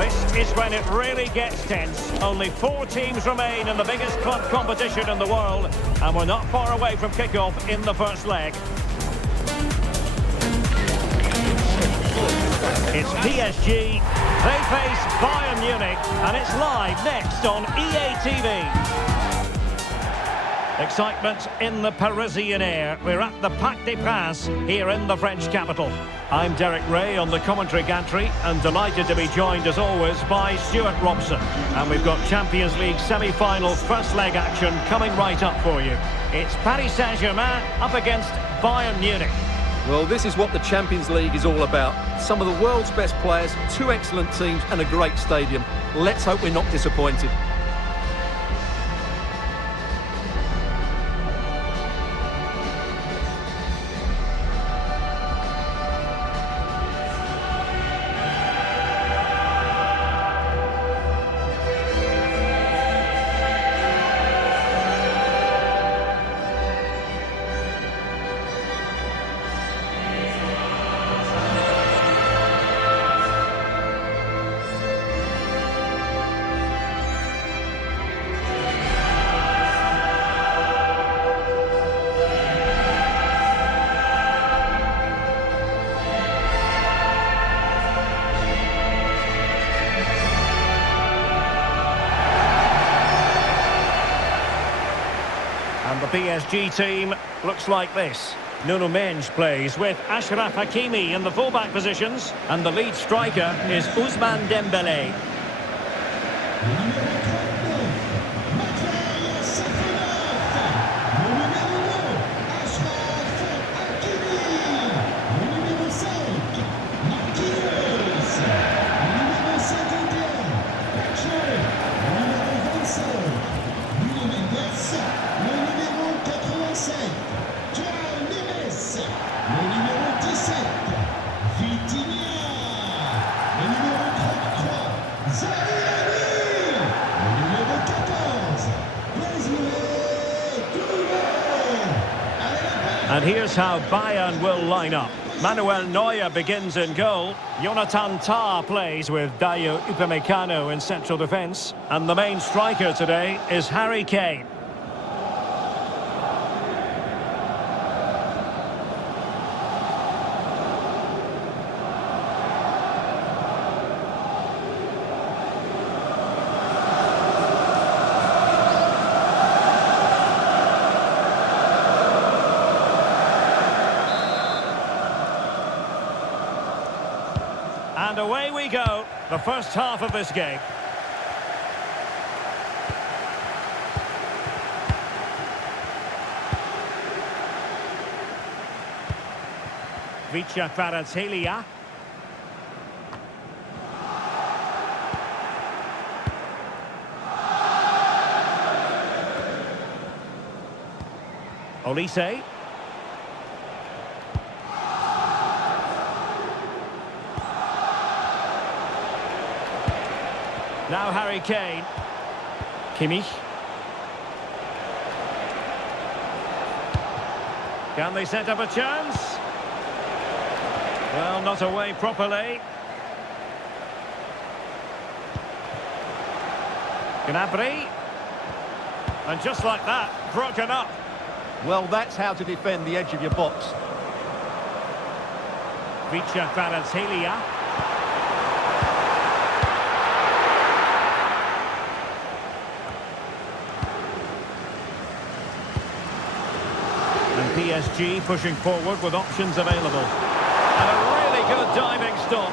This is when it really gets tense. Only 4 teams remain in the biggest club competition in the world, and we're not far away from kickoff in the first leg. It's PSG, they face Bayern Munich, and it's live next on EA TV. Excitement in the Parisian air. We're at the Parc des Princes here in the French capital. I'm Derek Ray on the commentary gantry and delighted to be joined as always by Stuart Robson. And we've got Champions League semi-final first leg action coming right up for you. It's Paris Saint-Germain up against Bayern Munich. Well, this is what the Champions League is all about. Some of the world's best players, 2 excellent teams and a great stadium. Let's hope we're not disappointed. And the PSG team looks like this. Nuno Mendes plays with Achraf Hakimi in the fullback positions. And the lead striker is Ousmane Dembele. And here's how Bayern will line up. Manuel Neuer begins in goal. Jonathan Tah plays with Dayo Upamecano in central defence. And the main striker today is Harry Kane. And away we go, the first half of this game. Kvaratskhelia. Olise. Now Harry Kane. Kimmich. Can they set up a chance? Well, not away properly. Gnabry. And just like that, broken up. Well, that's how to defend the edge of your box. Kvaratskhelia. PSG pushing forward with options available. And a really good diving stop.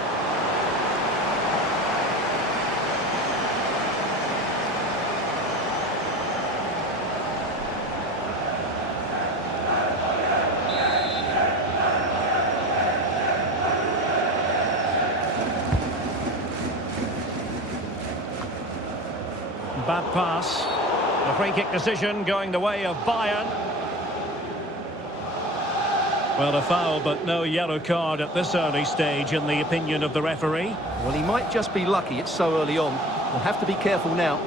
Bad pass. The free kick decision going the way of Bayern. Well, a foul, but no yellow card at this early stage, in the opinion of the referee. Well, he might just be lucky it's so early on. We'll have to be careful now.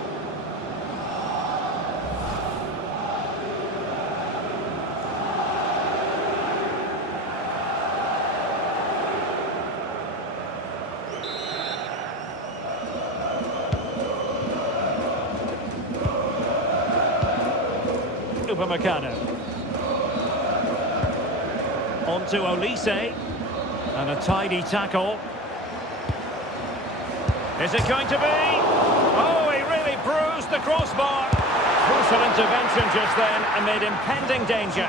Upamecano. On to Olise. And a tidy tackle. Is it going to be? Oh, he really bruised the crossbar. Crucial intervention just then amid impending danger.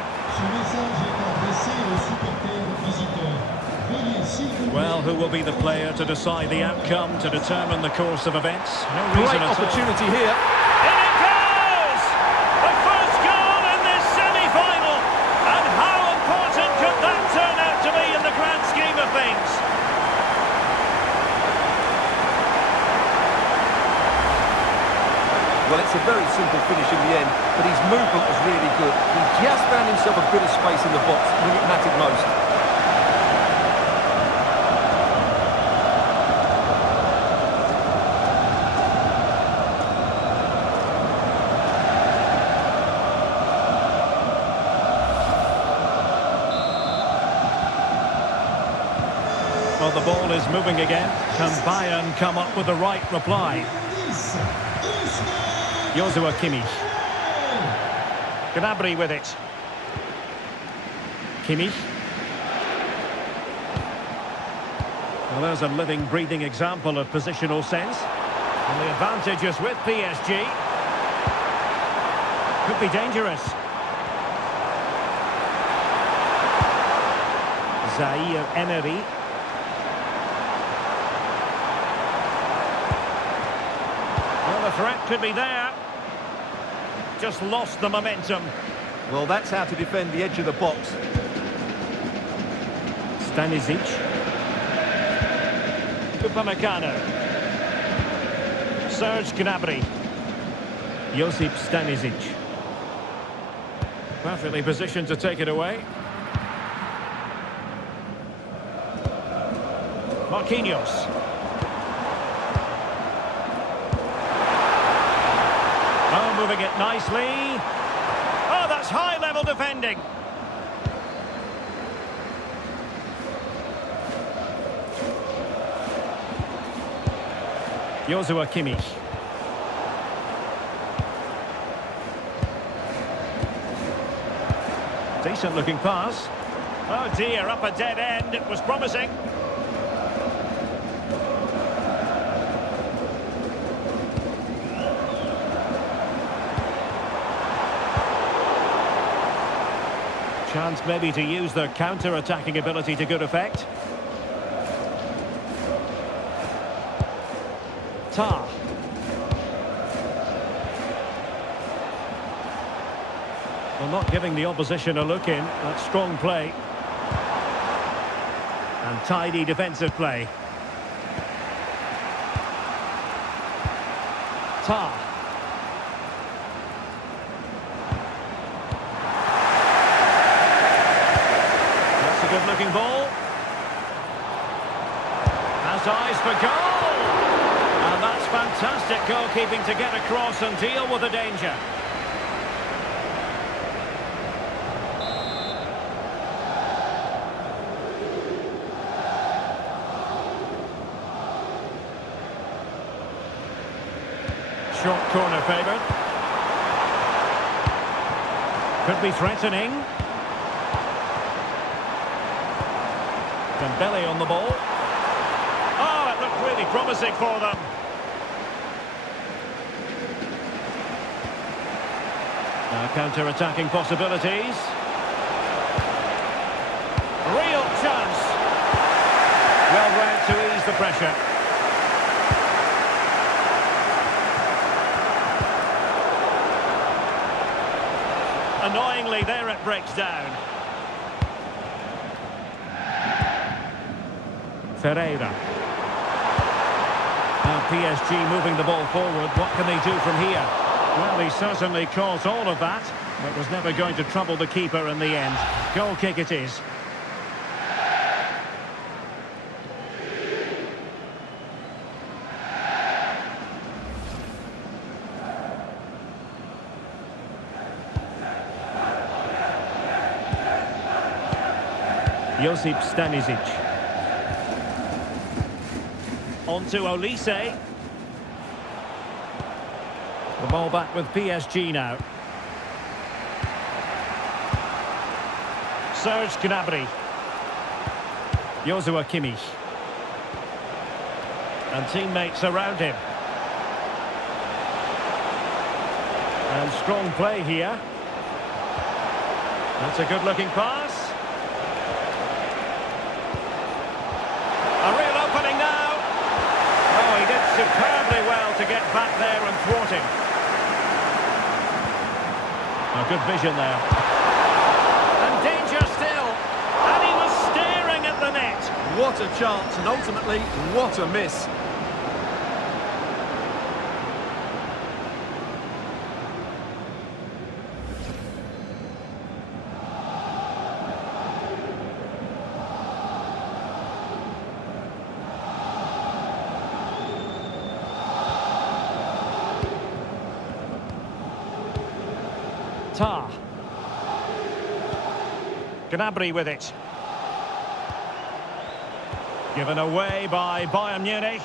Well, who will be the player to decide the outcome, to determine the course of events? No reason Great at all. opportunity here. In it goes! The first goal in this semi-final. And how important could that turn out to be in the grand scheme of things? Well, it's a very simple finish in the end, but his movement was really good. He just found himself a bit of space in the box when it mattered most. Well, the ball is moving again. Can Bayern come up with the right reply? Joshua Kimmich. Gnabry with it. Kimmich. Well, there's a living, breathing example of positional sense. And the advantage is with PSG. Could be dangerous. Zaire Emery. Well, the threat could be there. Just lost the momentum. Well, that's how to defend the edge of the box. Stanisic. Upamecano. Serge Gnabry. Josip Stanisic. Perfectly positioned to take it away. Marquinhos. Oh, moving it nicely. Oh, that's high-level defending. Joshua Kimmich. Decent-looking pass. Oh dear, up a dead end. It was promising. Chance maybe to use their counter-attacking ability to good effect. Tar. Well, not giving the opposition a look in. That's strong play. And tidy defensive play. Tar. That's a good-looking ball. Has eyes for goal. And that's fantastic goalkeeping to get across and deal with the danger. Short corner favoured. Could be threatening. Dembele on the ball. Oh, it looked really promising for them. Now counter-attacking possibilities. Real chance. Well read to ease the pressure. Annoyingly, there it breaks down. Ferreira. Now PSG moving the ball forward. What can they do from here? Well, he certainly caught all of that, but was never going to trouble the keeper in the end. Goal kick it is. Josip Stanisic. On to Olise. The ball back with PSG now. Serge Gnabry. Joshua Kimmich. And teammates around him. And strong play here. That's a good-looking pass. A real opening now. Oh, he did superbly well to get back there and thwart him. Oh, good vision there. And danger still. And he was staring at the net. What a chance, and ultimately, what a miss. Gnabry with it. Given away by Bayern Munich.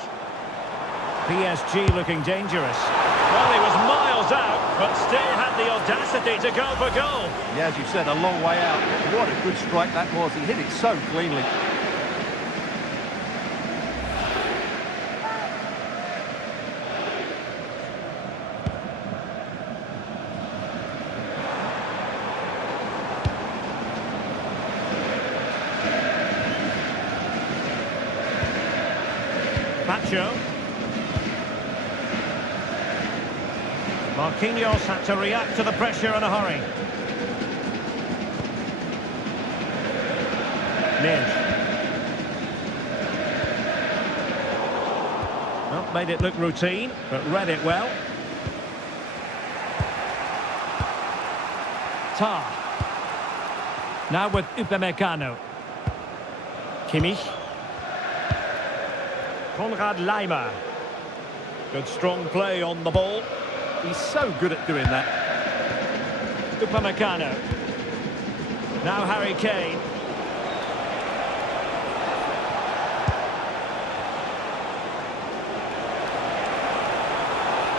PSG looking dangerous. Well, he was miles out, but still had the audacity to go for goal. Yeah, as you said, a long way out. What a good strike that was. He hit it so cleanly. Marquinhos had to react to the pressure in a hurry. Well, made it look routine, but read it well. Now with Upamecano. Kimmich. Konrad Laimer. Good strong play on the ball. He's so good at doing that. Upamecano. Now Harry Kane.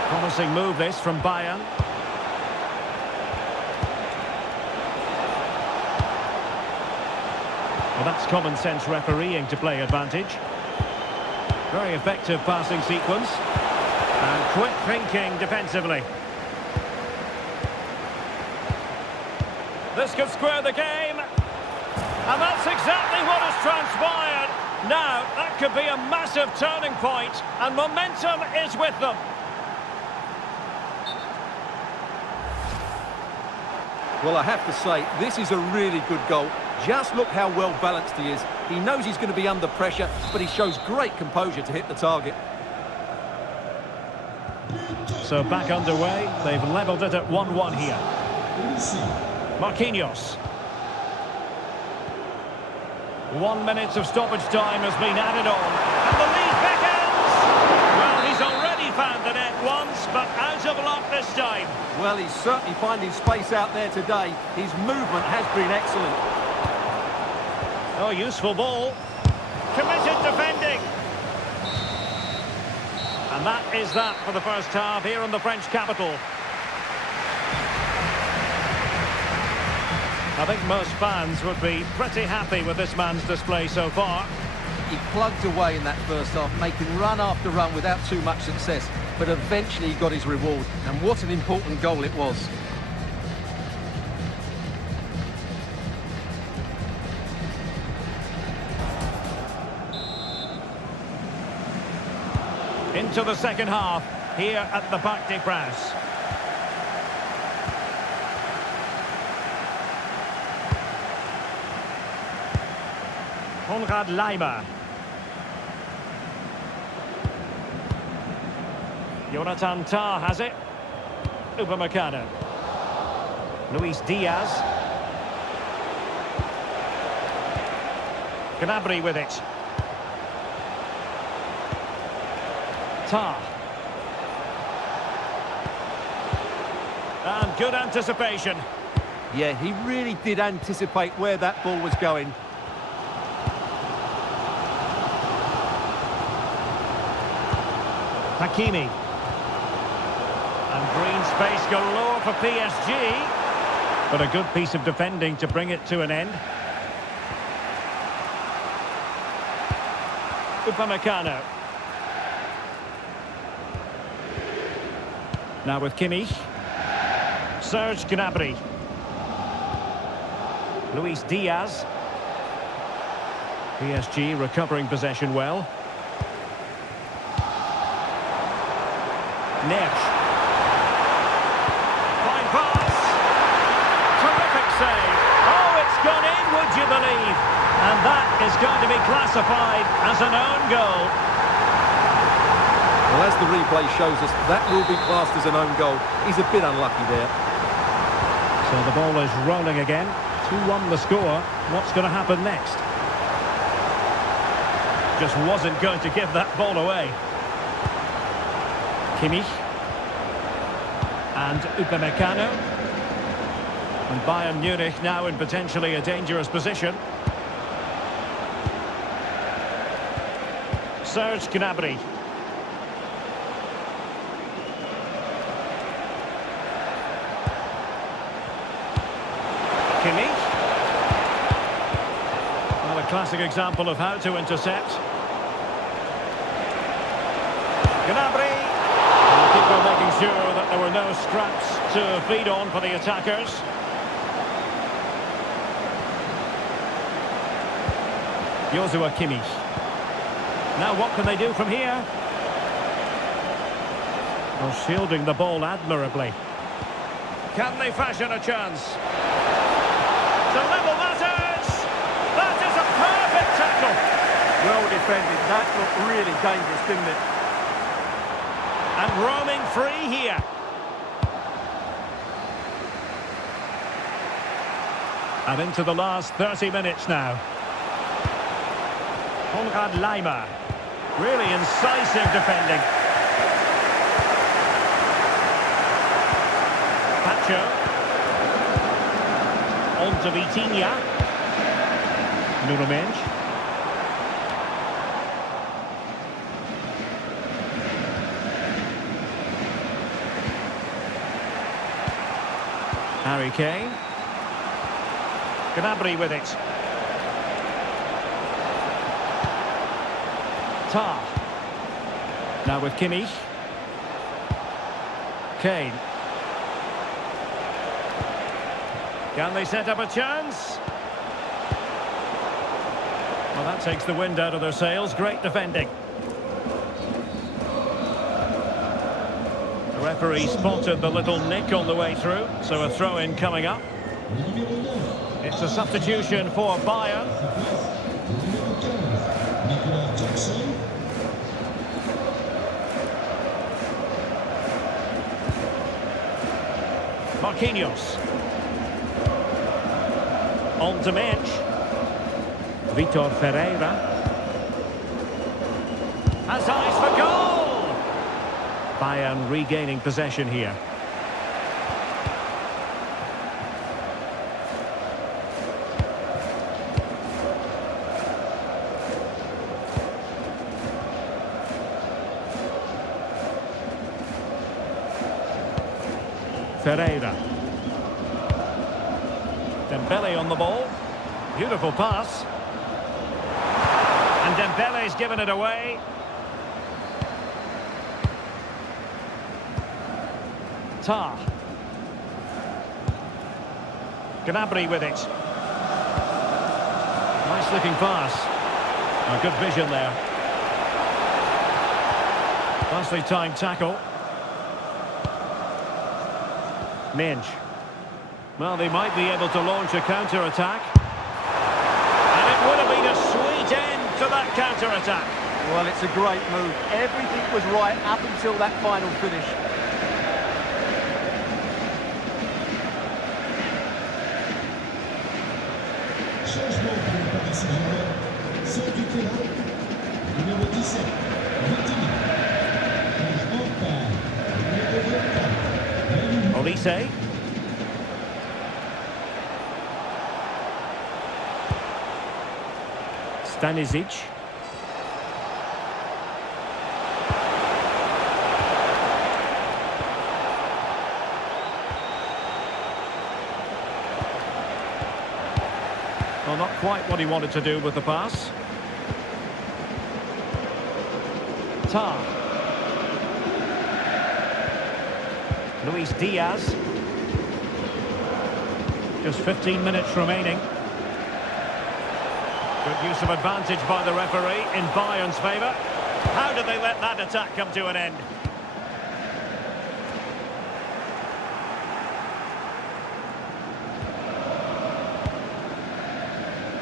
Promising move this from Bayern. Well, that's common sense refereeing to play advantage. Very effective passing sequence. And quick thinking defensively. This could square the game. And that's exactly what has transpired. Now, that could be a massive turning point, and momentum is with them. Well, I have to say, this is a really good goal. Just look how well balanced he is. He knows he's going to be under pressure, but he shows great composure to hit the target. So back underway, they've levelled it at 1-1 here. Marquinhos. 1 minute of stoppage time has been added on. And the lead beckons! Well, he's already found the net once, but out of luck this time. Well, he's certainly finding space out there today. His movement has been excellent. Oh, useful ball. Committed defending. And that is that for the first half here in the French capital. I think most fans would be pretty happy with this man's display so far. He plugged away in that first half, making run after run without too much success. But eventually he got his reward. And what an important goal it was. Into the second half, here at the Parc des Princes. Konrad Laimer. Jonathan Tah has it. Upamecano. Luis Diaz. Gnabry with it. Tah. And good anticipation. Yeah, he really did anticipate where that ball was going. Hakimi. And green space galore for PSG. But a good piece of defending to bring it to an end. Upamecano. Now with Kimmich. Serge Gnabry. Luis Diaz. PSG recovering possession well. Nesh. Fine pass. Terrific save. Oh, it's gone in, would you believe? And that is going to be classified as an own goal. Well, as the replay shows us, that will be classed as an own goal. He's a bit unlucky there. So the ball is rolling again. 2-1 the score. What's going to happen next? Just wasn't going to give that ball away. Kimmich. And Upamecano. And Bayern Munich now in potentially a dangerous position. Serge Gnabry. Kimmich. Well, a classic example of how to intercept. Gnabry. And the keeper making sure that there were no scraps to feed on for the attackers. Joshua Kimmich. Now what can they do from here? Well, shielding the ball admirably. Can they fashion a chance? To level matters! That is a perfect tackle! Well defended. That looked really dangerous, didn't it? And roaming free here. And into the last 30 minutes now. Konrad Laimer. Really incisive defending. Pacho. On to Vitinha. Nuno Mendes. Harry Kane. Gnabry with it. Tar. Now with Kimmich. Kane. Can they set up a chance? Well, that takes the wind out of their sails. Great defending. The referee spotted the little nick on the way through, so a throw-in coming up. It's a substitution for Bayern. Marquinhos. On to Mendes. Vitor Ferreira. Has eyes for goal! Bayern regaining possession here. Ferreira. Dembele on the ball. Beautiful pass. And Dembele's given it away. Tar. Gnabry with it. Nice looking pass. A good vision there. Nicely timed tackle. Mendes. Well, they might be able to launch a counter-attack. And it would have been a sweet end to that counter-attack. Well, it's a great move. Everything was right up until that final finish. Changement pour le Paris Saint-Germain. Sort du terrain, numéro 17, Vitinha. Changement par numéro 24. Olise. Stanisic. Well, not quite what he wanted to do with the pass. Tar. Luis Diaz. Just 15 minutes remaining. Good use of advantage by the referee in Bayern's favour. How did they let that attack come to an end?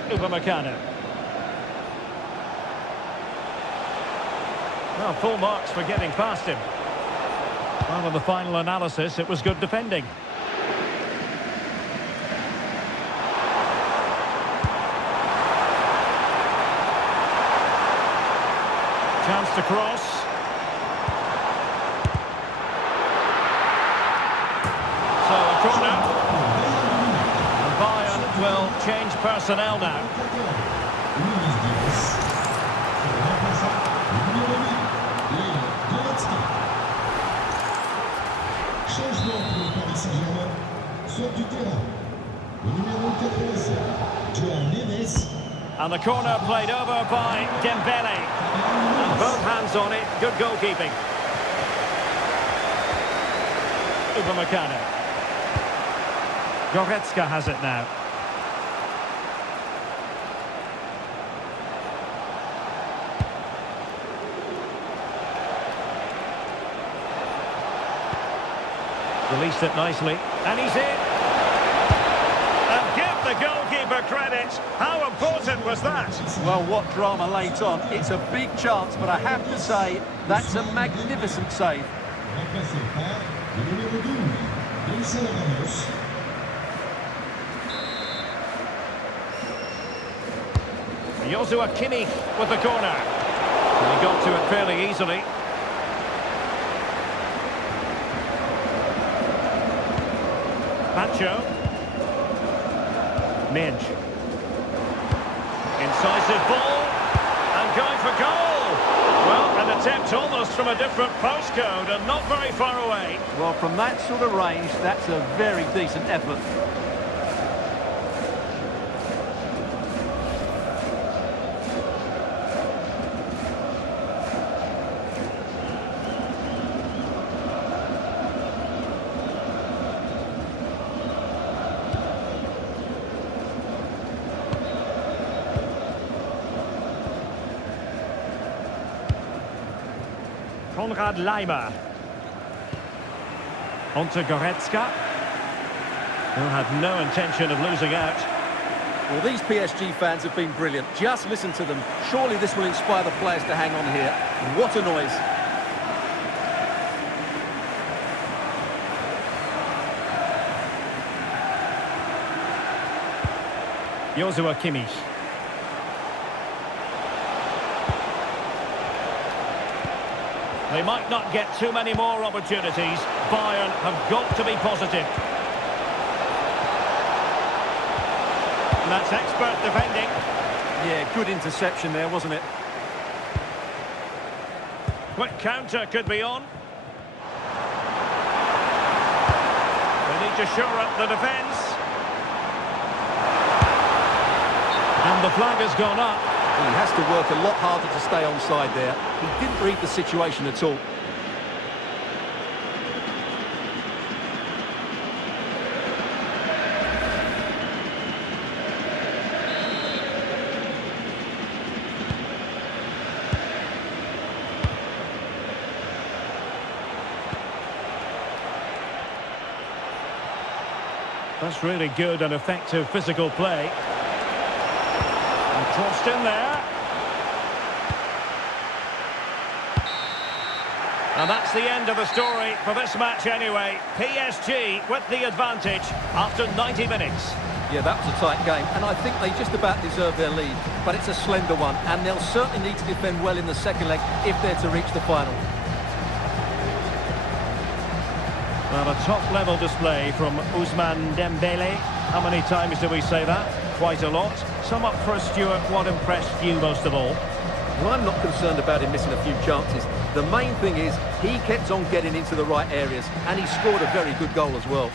Upamecano. Well, full marks for getting past him. Well, in the final analysis, it was good defending. Chance to cross. So a corner. And Bayern will change personnel now. Changement pour le Paris Saint-Germain. Sort du terrain. Le numéro 87, Joao Neves. And the corner played over by Dembele. And both hands on it. Good goalkeeping. Upamecano. Goretzka has it now. Released it nicely. And he's in. And give the goalkeeper credit. How important was that? Well, what drama late on. It's a big chance, but I have to say, that's a magnificent save. Remplacé par le numéro 12, Vincent Ramos. Joshua Kimmich with the corner. And he got to it fairly easily. Pancho. Midge. Incisive ball. And going for goal. Well, an attempt almost from a different postcode and not very far away. Well, from that sort of range, that's a very decent effort. Konrad Leimer. Onto Goretzka. Who had no intention of losing out. Well, these PSG fans have been brilliant. Just listen to them. Surely this will inspire the players to hang on here. What a noise. Joshua Kimmich. They might not get too many more opportunities. Bayern have got to be positive. And that's expert defending. Yeah, good interception there, wasn't it? Quick counter could be on. They need to shore up the defence. And the flag has gone up. He has to work a lot harder to stay onside there. He didn't read the situation at all. That's really good and effective physical play. And crossed in there. And that's the end of the story for this match anyway. PSG with the advantage after 90 minutes. Yeah, that was a tight game, and I think they just about deserve their lead. But it's a slender one, and they'll certainly need to defend well in the second leg if they're to reach the final. Well, a top-level display from Ousmane Dembele. How many times do we say that? Quite a lot. Sum up for us, Stuart. What impressed you most of all? Well, I'm not concerned about him missing a few chances. The main thing is he kept on getting into the right areas, and he scored a very good goal as well.